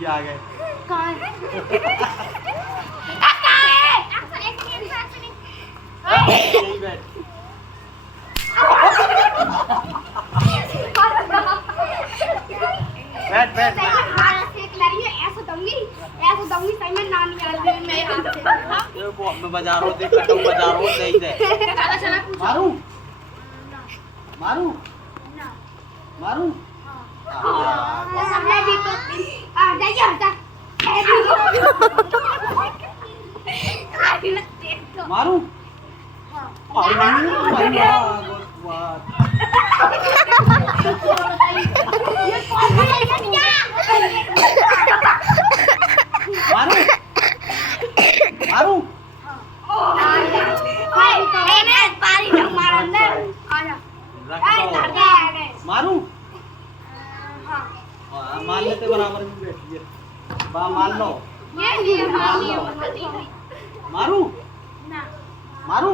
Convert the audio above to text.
भी आ गए। कहाँ है? यही बैठ। बैठ बैठ बैठ। ये वो हमें बजा रहे थे, कटो बजा रहे थे इधर। मारू मारू मारू। मारू मारू मारू। मान लेते बराबर में बैठिए। मान लो मारू मारू।